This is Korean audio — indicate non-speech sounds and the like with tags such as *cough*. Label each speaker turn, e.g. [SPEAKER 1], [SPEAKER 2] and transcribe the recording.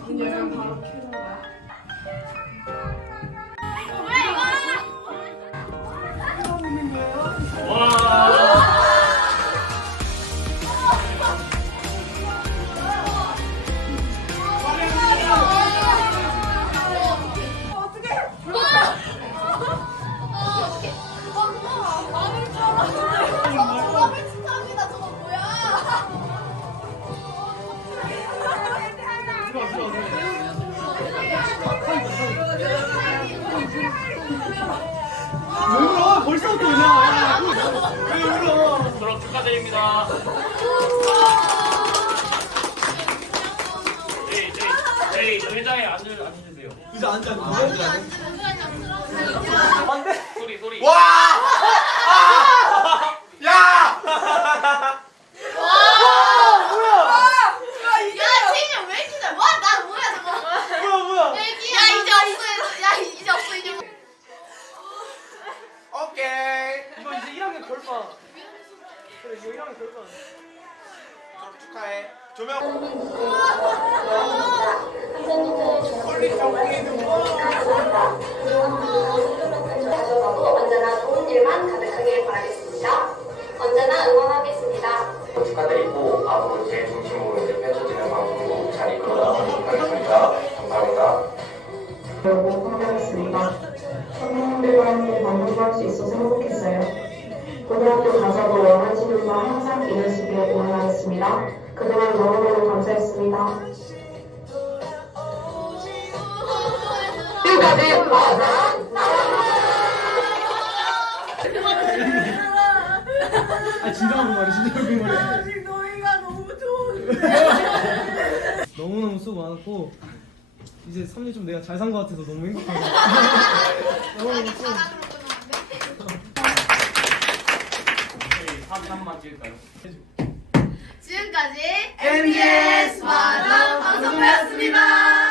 [SPEAKER 1] 그냥 바로 키우는 거야. 왜 울어? 벌써부터? 야, 왜 울어?
[SPEAKER 2] 졸업 축하드립니다. 네, 네, 네, 저 회장에 앉으, 앉으세요.
[SPEAKER 1] 의자 앉아. 앉아. 안 돼.
[SPEAKER 2] 소리, 소리.
[SPEAKER 3] 와! 아! 야!
[SPEAKER 4] 야, 생일 왜 이렇게 잘? 와, 나 뭐야, 저거.
[SPEAKER 1] 뭐야 뭐야?
[SPEAKER 4] 야, 이제 없어. 야, 이제 없어, 이제.
[SPEAKER 3] 오케이.
[SPEAKER 1] 이거 이제 1학년 결반. 그래 이거 1학년 결반.
[SPEAKER 3] 졸업 축하해. 조명.
[SPEAKER 5] 가져가고 언제나 좋은 일만 가득하길 바라겠습니다. 언제나 응원하겠습니다.
[SPEAKER 6] 축하드리고 앞으로 제 중심으로 이제 펼쳐지는 방송도 잘 이끌어나가도록 하겠습니다. 감사합니다.
[SPEAKER 5] 여러분. 선생님들과 함께 방송할 수 있어서 행복했어요. 고등학교 가서도 원하시는 분과 항상 있게 응원하겠습니다. 그동안 너무너무 감사했습니다. 지금까지 맞아.
[SPEAKER 1] 아 진정한 말이 진정한 말이.
[SPEAKER 4] 아직 너희가 너무 좋은. *laughs*
[SPEAKER 1] 너무 너무 수고 많았고 이제 3년 좀 내가 잘 산 것 같아서 너무 행복하고. *laughs* 너무 너무 수고.
[SPEAKER 2] 한번 찍을까요?
[SPEAKER 4] 지금까지 MBS 마당 방송이었습니다.